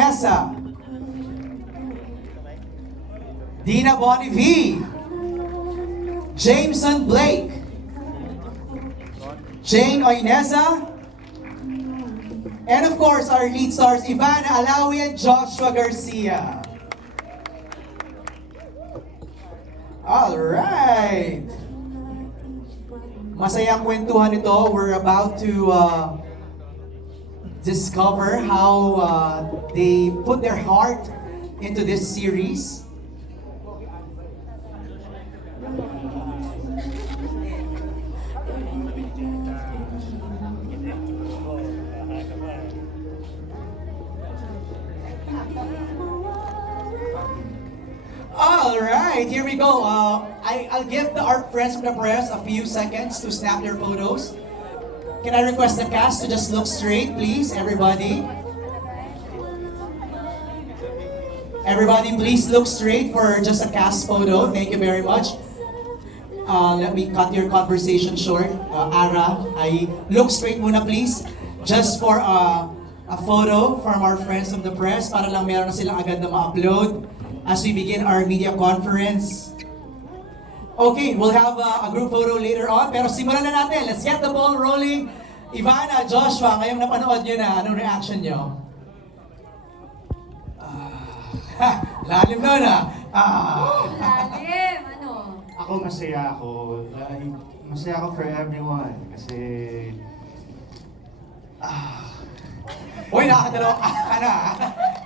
Mesa, Dina Bonivi, Jameson Blake, Jane Oineza, and of course our lead stars Ivana Alawi and Joshua Garcia. All right. Masayang kwentuhan ito. We're about to discover how they put their heart into this series. All right, here we go. I'll give the art friends from the press a few seconds to snap their photos. Can I request the cast to just look straight, please, everybody? Everybody, please look straight for just a cast photo. Thank you very much. Let me cut your conversation short. Ara, look straight muna, please. Just for a photo from our friends from the press para lang meron na silang agad na ma-upload as we begin our media conference. Okay, we'll have a group photo later on, pero simulan na natin. Let's get the ball rolling. Ivana, Joshua, ngayong napanood nyo na, anong reaction nyo? Lalim na na. Lalim, ano? Ako masaya ako. Masaya ako for everyone. Kasi... Uy, nakakadalaw ka na.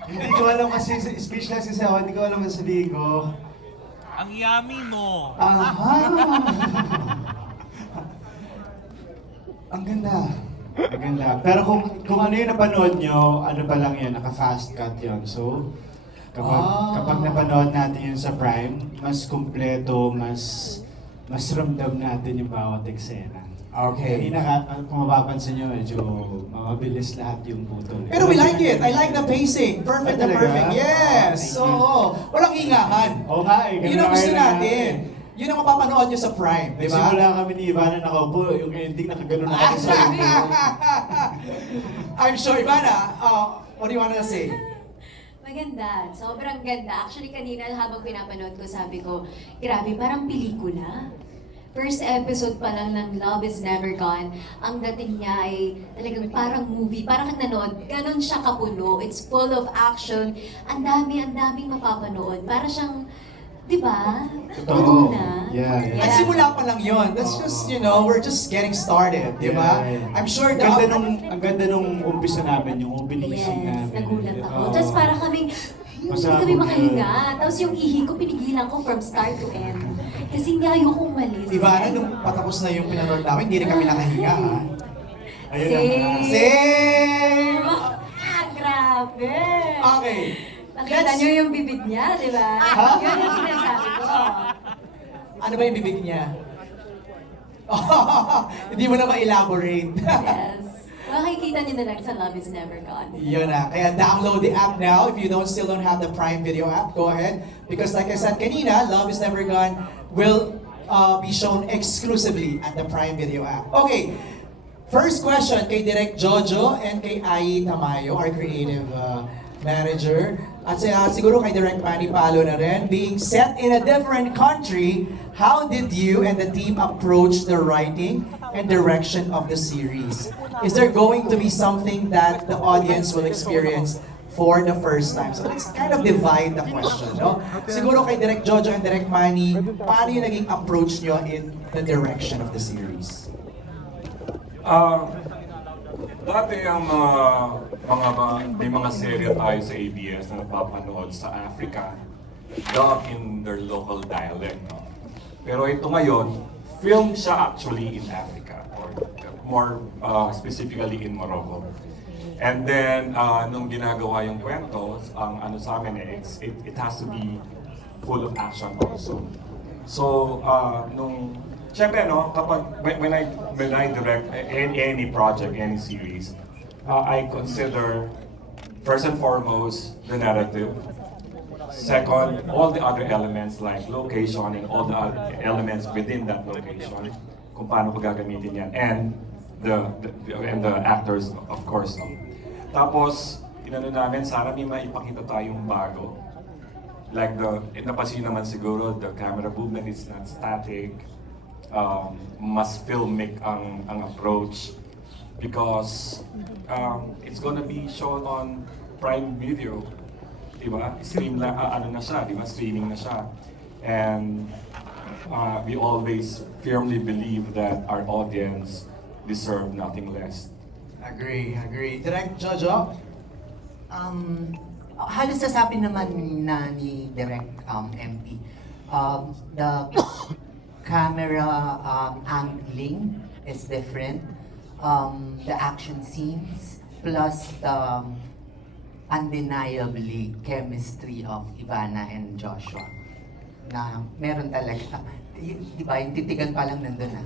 Hindi ko alam kasi, speechless kasi ako, hindi ko alam ang sabihin ko. Ang yummy mo! Aha! Ang ganda. Ang ganda. Pero kung ano yung napanood nyo, ano pa lang yun, naka-fast cut yun. So, kapag napanood natin yun sa Prime, mas kumpleto, mas ramdam natin yung bawat eksena. Okay. Kung mapapansin nyo, medyo mabilis lahat yung putol. Pero we like it. I like the pacing. Perfect na Talaga? perfect. Yes. Oo. Walang hingahan. Oo nga eh. Yun ang gusto natin. Yun ang mapapanood nyo sa Prime, di ba? Nagsimula kami ni Ivana nakaupo, yung ending nakaganon na kami sa upo. I'm sure, Ivana, what do you want to say? Maganda. Sobrang ganda. Actually, kanina habang pinapanood ko, sabi ko, grabe, parang pelikula. First episode pa lang ng Love is Never Gone, ang dating niya ay talagang parang movie, parang nanood. Ganon siya kapuno. It's full of action. Ang daming mapapanood. Para siyang, di ba? Totoo. Na. Yeah. At simula pa lang yun. That's just, we're just getting started, di ba? Yeah. I'm sure Ang ganda nung umpisa namin, yung opening scene Yes, namin. nagulat ako. Oo. Tapos para kaming, hindi Masabog kami yun. makahinga. Tapos yung ihi ko, pinigilan ko from start to end. Kasi hindi ayoko umalis. Ivana, nung patapos na yung pinanood namin, hindi rin kami nakahinga. Ha? Ayun na nga. Same! Grabe! Okay. Nakita niyo yung bibig niya, di ba? Ha? Yun yung sinasabi ko. Ano ba yung bibig niya? Hindi mo na ma-elaborate. Yes. Makikita niyo na lang sa Love is Never Gone. Yun na. Kaya download the app now. If you still don't have the Prime Video app, go ahead. Because like I said kanina, Love is Never Gone will be shown exclusively at the Prime Video app. Okay. First question kay Direk Jojo and kay Ai Tamayo, our creative manager. At siguro kay Direk Manny Palo na rin. Being set in a different country, how did you and the team approach the writing and direction of the series? Is there going to be something that the audience will experience for the first time? So let's kind of divide the question, no? Siguro kay Direk Jojo and Direk Manny, paano yung naging approach nyo in the direction of the series? Dati ang may mga serye tayo sa ABS na napapanood sa Africa, dubbed in their local dialect. No? Pero ito ngayon, film siya actually in Africa, or more specifically in Morocco. And then, nung ginagawa yung kwento, ang ano sa amin, it has to be full of action also. So, Siyempre, no, when I direct any project, any series, I consider first and foremost the narrative. Second, all the other elements like location and all the other elements within that location, kung paano ko gagamitin yan, and the actors, of course. Tapos, inano namin, sana may maipakita tayong bago. Like napansin naman siguro, the camera movement is not static. Mas filmic ang approach. Because it's gonna be shown on Prime Video. Diba? Stream na, ano na siya, diba? Streaming na siya. And we always firmly believe that our audience deserve nothing less. Agree. Direct Jojo? Halos sasabi naman na ni Direct MP. The camera angling is different. The action scenes plus the undeniably chemistry of Ivana and Joshua na meron talaga. Di ba, yung titigan pa lang nandun na.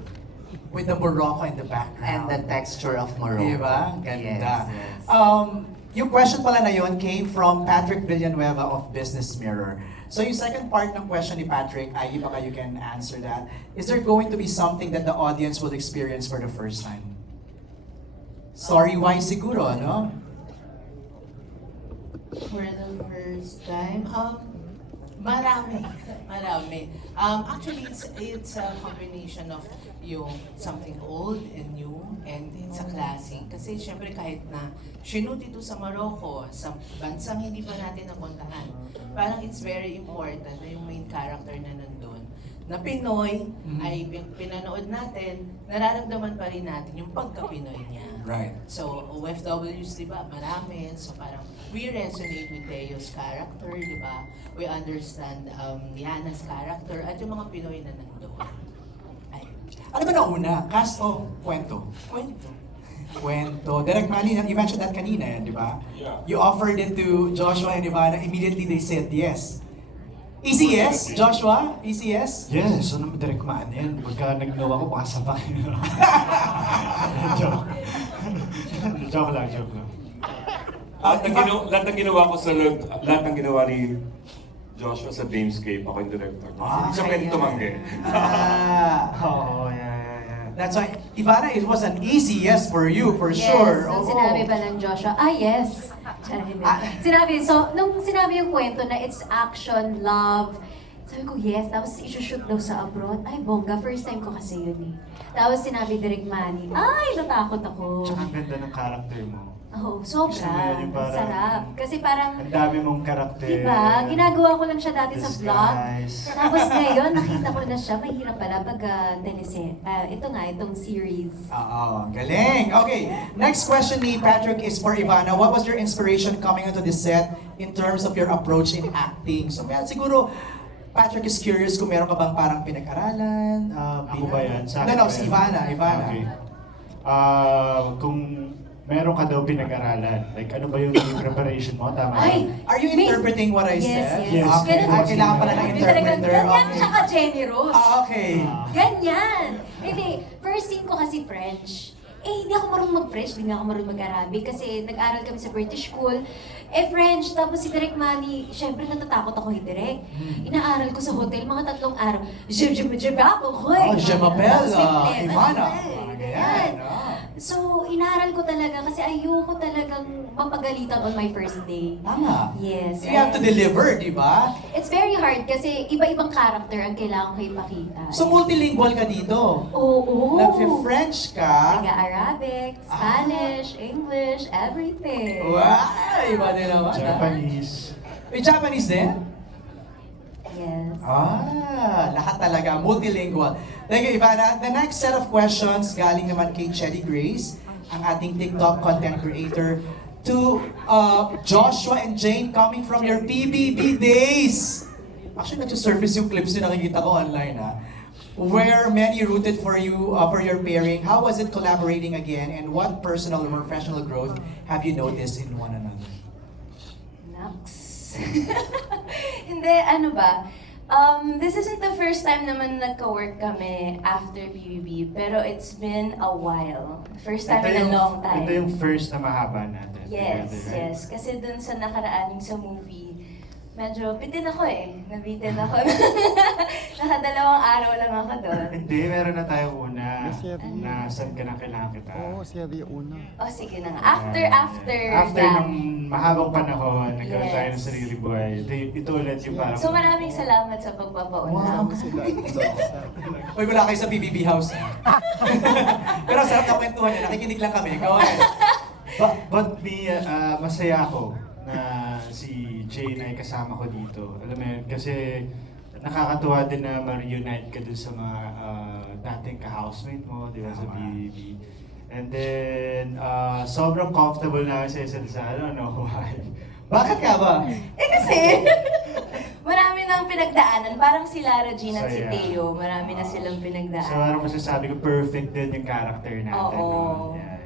With the Morocco in the And background. the texture of Morocco. Diba? Ganda. Yes. Yung question pala na yun came from Patrick Villanueva of Business Mirror. So yung second part ng question ni Patrick, ay baka you can answer that. Is there going to be something that the audience will experience for the first time? Story wise siguro, no? For the first time, marami. Actually, it's a combination of yung something old and new, and it's a classic. Kasi syempre kahit na shoot ito sa Morocco, sa bansang hindi pa natin napuntahan, parang it's very important na yung main character na nandun, na Pinoy, ay pinanood natin, nararamdaman pa rin natin yung pagka-Pinoy niya. Right. So, OFWs, di ba, marami. So, parang we resonate with Teo's character, di ba? We understand Liana's character at yung mga Pinoy na nandoon. Ay, Ano ba nauna? Cast o kwento? kwento. Kwento. Direct Manny, you mentioned that kanina, di ba? Yeah. You offered it to Joshua and Ivana, immediately they said yes. Easy yes, Joshua? Easy yes? Yes, ano direct man yan. Pagka nag-no ako, baka sabakin. Joke. Joke lang. Lahat ng ginawa ko sa lahat ng ginawa ni Joshua sa Dreamscape, ako yung director. Hindi siya pwede tumanggi. Oo, yeah. That's why, Ivana, it was an easy yes for you, for sure. Yes, nung Oo. sinabi ba ng Joshua, yes. Nung sinabi yung kwento na it's action, love, sabi ko yes, tapos isushoot daw sa abroad. Ay, bongga, first time ko kasi yun eh. Tapos sinabi Direk Manny, ay, natakot ako. Tsaka ang ganda ng character mo. Oo, Gusto mo sobra. yun yung parang- Sarap. Kasi parang, Ang dami mong karakter. diba, ginagawa ko lang siya dati sa vlog. Disguise. Tapos ngayon, nakita ko na siya, mahirap pala pag itong series. Oo, galing. Okay, next question ni Patrick is for Ivana. What was your inspiration coming onto the set in terms of your approach in acting? So, siguro, Patrick is curious kung meron ka bang parang pinag-aralan? Ako ba yan? Sa akin No, ba si yan? Ivana. Okay. Kung meron ka daw pinag-aralan, like ano ba yung preparation mo? Tama Ay! ba? Are you May- interpreting what I said? Yes. Okay, Ganun. kailangan pala ng interpreter. Ganyan Okay. siya ka-generous. Okay. Ganyan! Hindi, first scene ko kasi French. Hindi ako marunong mag-French, hindi nga ako marunong mag-Arabic kasi nag-aral kami sa British school. French, tapos si Direk Manny, syempre natatakot ako kay Direk. Inaaral ko sa hotel, mga 3 araw. Je m'appelle, Ivana. Ganyan. Ganyan. So, inaaral ko talaga kasi ayoko talagang mapagalitan on my first day. Tama. Yes. You have to deliver, di ba? It's very hard kasi iba-ibang character ang kailangan ko ipakita. So multilingual ka dito. Oo. Nag-French ka. Arabic, Spanish, English, everything. Wow! Iba din naman. ah. Japanese. May Japanese din? Yes. Lahat talaga. Multilingual. Thank you, Ivana. The next set of questions galing naman kay Chelly Grace, ang ating TikTok content creator, to Joshua and Jane coming from your PBB days. Actually, nag-surface yung clips na nakikita ko online, ha? Where many rooted for you, for your pairing. How was it collaborating again, and what personal or professional growth have you noticed in one another? Naks. Hindi, ano ba? This isn't the first time naman nagka-work kami after PBB, pero it's been a while. First time in a long time. Ito yung first na mahaba natin. Yes, together, right? yes. Kasi dun sa nakaraaning sa movie, medyo bitin ako eh. Nabitin ako. Nakadalawang araw lang ako doon. Hindi, meron na tayo una na saan ka na kailangan kita. Oo, serie una. O sige na nga. After After that. ng mahabang panahon, nagkaroon tayo ng Yes. sarili buhay. Ito ulit yung parang... So maraming salamat sa pagpapauna. Wow, sila. Uy, wala kayo sa PBB house. Pero sarap na kwentuhan niya. Nakikinig lang kami. Go ahead. But me, masaya ako na si Jane ay kasama ko dito. Alam mo yun, kasi nakakatuwa din na ma-reunite ka dun sa mga dating ka-housemate mo, di ba, sa BBB. And then, sobrang comfortable na sa isa't isa. I don't know why. Bakit ka ba? Eh kasi, marami nang pinagdaanan. Parang si Lara Jean at si Saya. Teo, marami na silang So, pinagdaanan. ano masasabi ko, perfect din yung character natin. Oo. no? Yeah.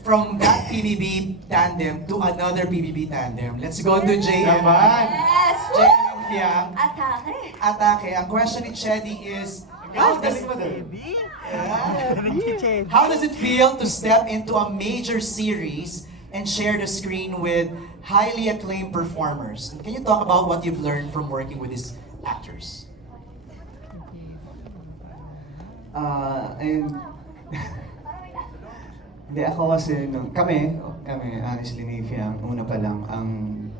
From that PBB tandem to another PBB tandem. Let's go to JM. Naman! Yes! JM and Fiang. Atake! Atake. Ang question ni Chedi is, Galing mo dun. how does it feel to step into a major series and share the screen with highly acclaimed performers? And can you talk about what you've learned from working with these actors? And hindi ako kasi kami honestly ni Fiang, una pa lang ang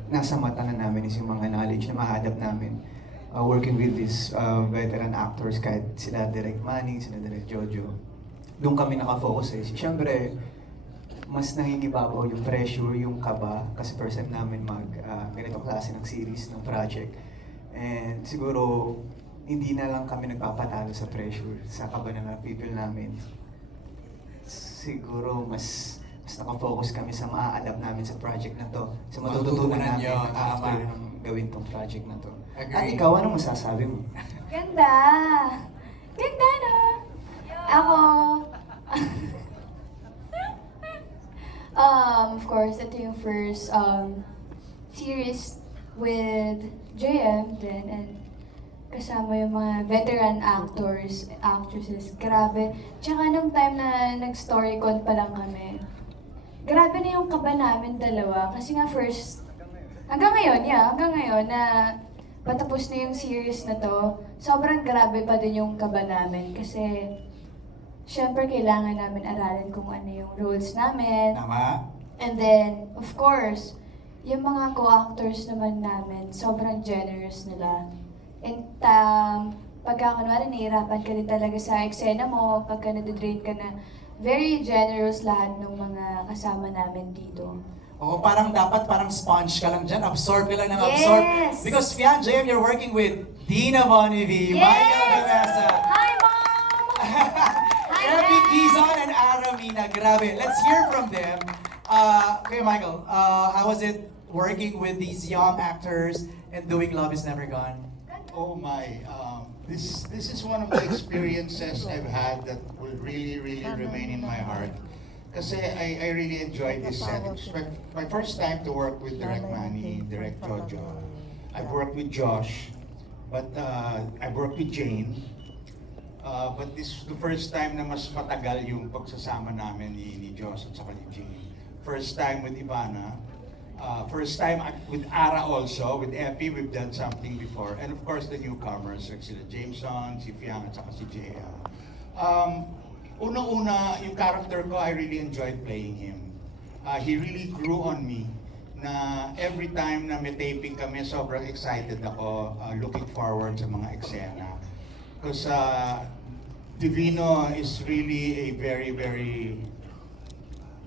nasa mata na namin is yung mga knowledge na ma-adapt namin working with these veteran actors kahit sila Direk Manny, sila Direk Jojo. Doon kami nakafocus eh. Siyempre, mas nangingibabaw yung pressure, yung kaba kasi first time namin ganitong klase ng series, ng project. And siguro, hindi na lang kami nagpapatalo sa pressure, sa kaba na napipil namin. Siguro mas nakafocus kami sa maa-adapt namin sa project na to, sa matututunan Matututunan namin yun, after tama. ng gawin tong project na to. Agree. At ikaw, anong masasabi mo? Ganda! Ganda no? Ako... of course, ito yung first series with JM din and kasama yung mga veteran actors, actresses. Grabe. Tsaka nung time na nag-storycon pa lang kami, grabe na yung kaba namin dalawa. Kasi nga first, hanggang ngayon na patapos na yung series na to, sobrang grabe pa din yung kaba namin. Kasi, syempre kailangan namin aralin kung ano yung roles namin. Tama? And then, of course, yung mga co-actors naman namin, sobrang generous nila. And pagka kunwari nahihirapan ka din talaga sa eksena mo, pagka nadidrain ka na, very generous lahat ng mga kasama namin dito. Oo, parang dapat parang sponge ka lang dyan. Absorb ka lang ng absorb. Yes! Because Fiang, JM, you're working with Dina Bonnevie, Yes! Michael Vanessa, Hi, Mom! Hi, Epi Dad! Quizon, and Aramina. Grabe. Let's hear from them. Okay, Michael, how was it working with these young actors and doing Love Is Never Gone? Oh my, this is one of the experiences I've had that will really remain in my heart. Kasi I really enjoyed this set. It's my first time to work with Direk Manny, Direk Jojo. I've worked with Josh, but I've worked with Jane. But this is the first time na mas matagal yung pagsasama namin ni Josh at saka ni Jane. First time with Ivana. First time with Ara also, with Epi, we've done something before. And of course, the newcomers, like sila Jameson, si Fiang, at saka si JL. Unang-una, yung character ko, I really enjoyed playing him. He really grew on me na every time na may taping kami, sobrang excited ako, looking forward sa mga eksena. Because Divino is really a very,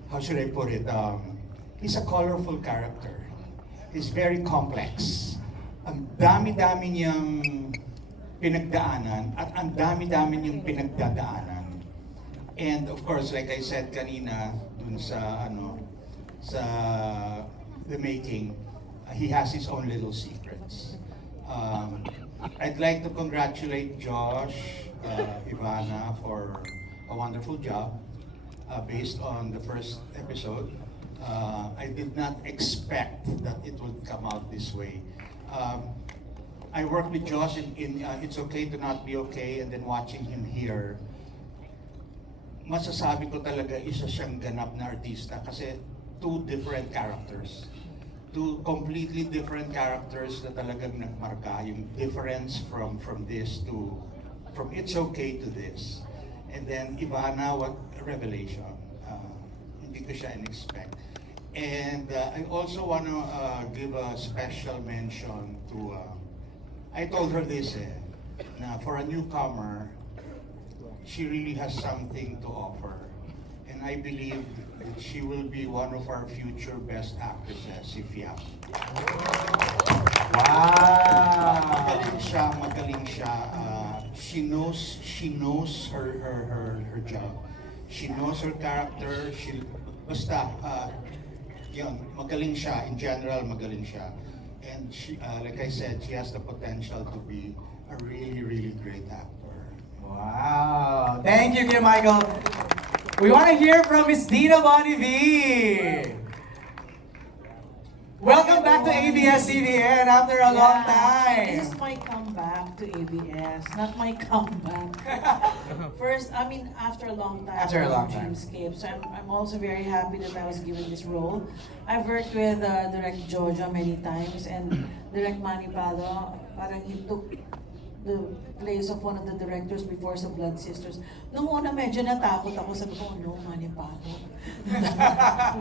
how should I put it? He's a colorful character. He's very complex. Ang dami-dami niyang pinagdaanan at ang dami-dami niyang pinagdadaanan. And of course, like I said kanina, dun sa the making, he has his own little secrets. I'd like to congratulate Josh, Ivana for a wonderful job based on the first episode. I did not expect that it would come out this way. I worked with Josh in It's Okay to Not Be Okay, and then watching him here, masasabi ko talaga isa siyang ganap na artista kasi two different characters. two completely different characters na talagang nagmarka, yung difference from this to, from It's Okay to this. And then Ivana, what revelation. Hindi ko siya in-expect. And I also want to give a special mention to, I told her this na for a newcomer, she really has something to offer. And I believe that she will be one of our future best actresses, si Fiam. Wow! Magaling siya. She knows her job. She knows her character. Basta, yun, magaling siya. In general, magaling siya. And she, like I said, she has the potential to be a really, really great actor. Wow! Thank you, Kuya Michael. We want to hear from Miss Dina Bonnevie. Welcome back to ABS-CBN after a long time. This is my comeback to ABS, not my comeback. First, I mean, after a long time. After a long time. Dreamscape. So I'm also very happy that I was given this role. I've worked with Direct Jojo many times and Direct Manny Palo. Parang he took the place of one of the directors before sa Blood Sisters. Nung una medyo natakot ako, sabi ko, no, Manny Palo.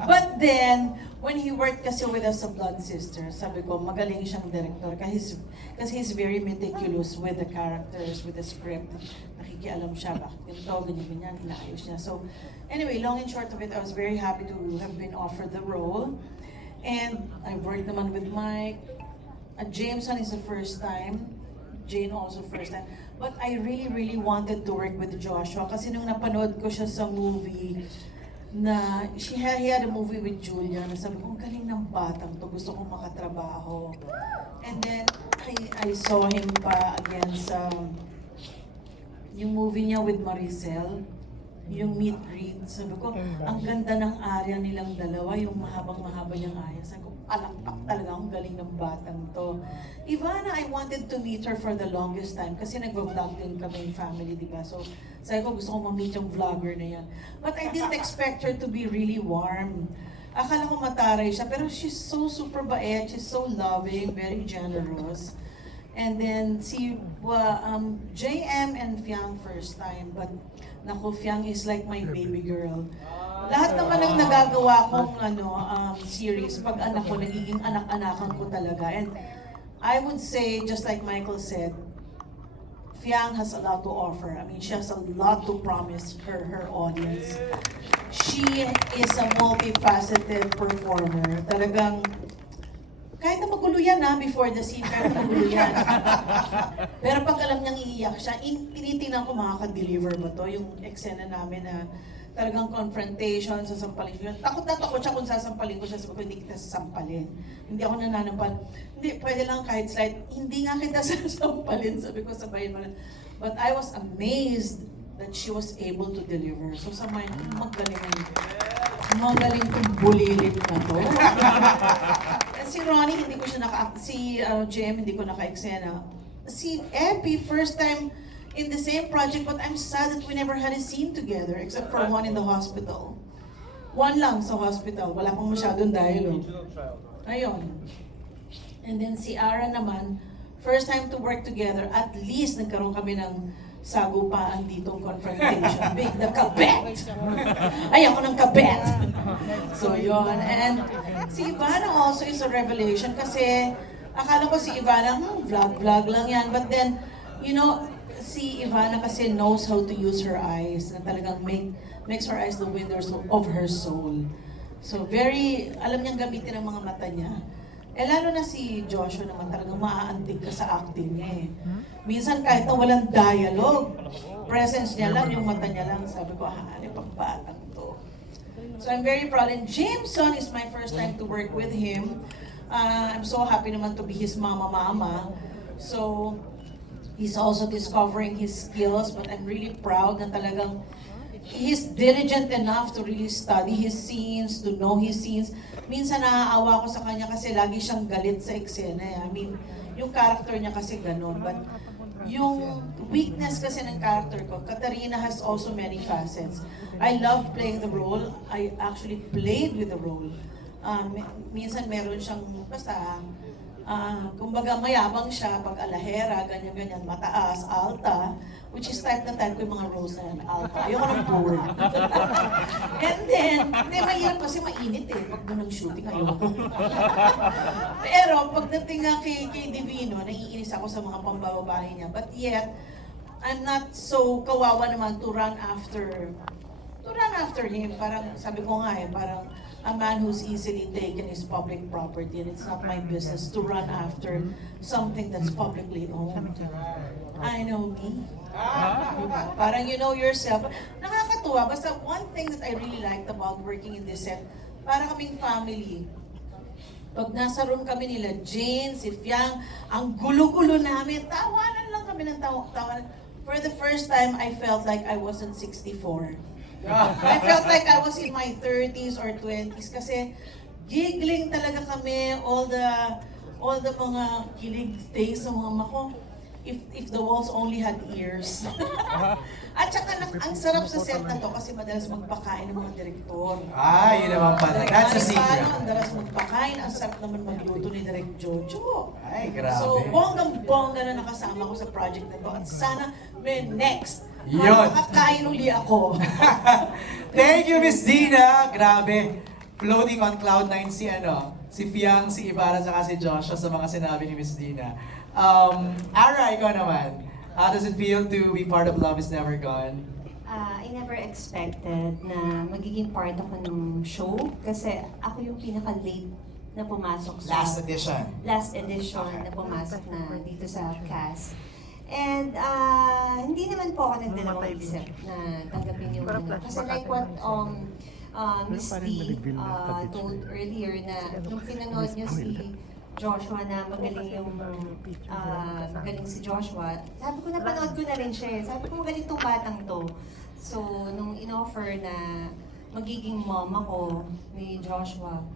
But then, when he worked kasi with us sa Blood Sisters, sabi ko, magaling siyang director kasi he's very meticulous with the characters, with the script. Nakikialam siya, bakit ganito, ganyan, inaayos niya. So, anyway, long and short of it, I was very happy to have been offered the role. And I worked naman with Mike. Jameson is the first time. Jane also first time. But I really, really wanted to work with Joshua kasi nung napanood ko siya sa movie na he had a movie with Julia na sabi ko, ang galing ng batang to, gusto kong makatrabaho. And then I saw him pa again sa yung movie niya with Maricel, yung Meet Greet. Sabi ko, ang ganda ng area nilang dalawa, yung mahabang-mahaba niyang area. Sabi ko, alakpak talaga, ang galing ng batang to. Ivana, I wanted to meet her for the longest time kasi nagva-vlog din kami in family, di ba? So, sabi ko, gusto ko ma-meet yung vlogger na yan. But I didn't expect her to be really warm. Akala ko mataray siya, pero she's so super bait, she's so loving, very generous. And then, JM and Fiang first time, but naku, Fiang is like my baby girl. Lahat naman ng nagagawa kong series, pag anak ko, nagiging anak-anakan ko talaga. And I would say, just like Michael said, Fiang has a lot to offer. I mean, she has a lot to promise her audience. She is a multifaceted performer. Talagang, kahit na magulo yan before the scene, kahit magulo yan. Pero pag alam niyang iiyak siya, tinitingnan ko makaka-deliver ba to? Yung eksena namin na talagang confrontation, sasampalin ko. Takot na takot siya kung sasampalin ko siya, sabi ko, hindi kita sasampalin. Hindi ako nananampal. Hindi, pwede lang kahit slight, hindi nga kita sasampalin, sabi ko, sabayin mo lang. But I was amazed that she was able to deliver. So sa mind, magaling kong bulilit na to. And si Ronnie, hindi ko siya si JM, hindi ko naka-eksena. Si Epi, first time in the same project, but I'm sad that we never had a scene together except for one in the hospital. One lang sa hospital, wala pang masyadong dialogue. Ayun. And then si Ara naman, first time to work together, at least nagkaroon kami ng sagupaan ditong confrontation. Big the kabet! Ayoko ng kabet! So yun. And si Ivana also is a revelation kasi akala ko si Ivana, vlog lang yan. But then, you know, si Ivana kasi knows how to use her eyes na talagang makes her eyes the windows of her soul. So alam niyang gamitin ang mga mata niya. Eh lalo na si Joshua naman talagang maaantig ka sa acting niya eh. Minsan kahit na walang dialogue, presence niya lang, yung mata niya lang, sabi ko, ano pang batang to. So I'm very proud. And Jameson is my first time to work with him. I'm so happy naman to be his mama. So he's also discovering his skills, but I'm really proud na talagang he's diligent enough to really study his scenes, to know his scenes. Minsan naaawa ko sa kanya kasi lagi siyang galit sa eksena. I mean, yung character niya kasi ganun. But yung weakness kasi ng character ko, Katarina has also many facets. I love playing the role. I actually played with the role. minsan meron siyang, basta, kumbaga mayabang siya pag alahera, ganyan-ganyan, mataas, alta, which is type na type ko yung mga roles na yan, alta. Ayoko ng bored. And then, hindi, mahirap kasi mainit eh, pag doon ng shooting, ayoko. Pero pagdating nga kay Divino, naiinis ako sa mga pambababae niya. But yet, I'm not so kawawa naman to run after him. Parang, sabi ko nga eh, parang a man who's easily taken is public property and it's not my business to run after something that's publicly owned. I know me. Diba? Parang you know yourself. Nakakatuwa. Basta one thing that I really liked about working in this set, para kaming family. Pag nasa room kami nila, Jane, si Fiang, ang gulo-gulo namin, tawanan lang kami ng tawanan. For the first time, I felt like I wasn't 64. I felt like I was in my 30s or 20s kasi giggling talaga kami, all the mga kilig days ng mga mako. If the walls only had ears. At saka ang sarap sa set na to kasi madalas magpakain ng mga direktor. Ah, yun naman pala. That's a secret. Ang dalas magpakain, ang sarap naman magluto ni Direk Jojo. Ay, grabe. So, bonggang-bongga na nakasama ko sa project na to. At sana may next. Yun. Makakain uli ako. Thank you, Miss Dina. Grabe. Floating on cloud nine si Fiang, si Ibarra, saka si Joshua sa mga sinabi ni Miss Dina. Ara, ikaw naman. How does it feel to be part of Love is Never Gone? I never expected na magiging part ako ng show kasi ako yung pinaka-late na pumasok sa Last edition. Okay. Na pumasok na dito sa cast. And hindi naman po ako nagdalawang isip na tanggapin yung kasi like what Miss D told earlier na nung pinanood niyo si Joshua na magaling si Joshua, sabi ko napanood ko na rin siya. Sabi ko magaling tong batang to. So nung in-offer na magiging mom ako ni Joshua,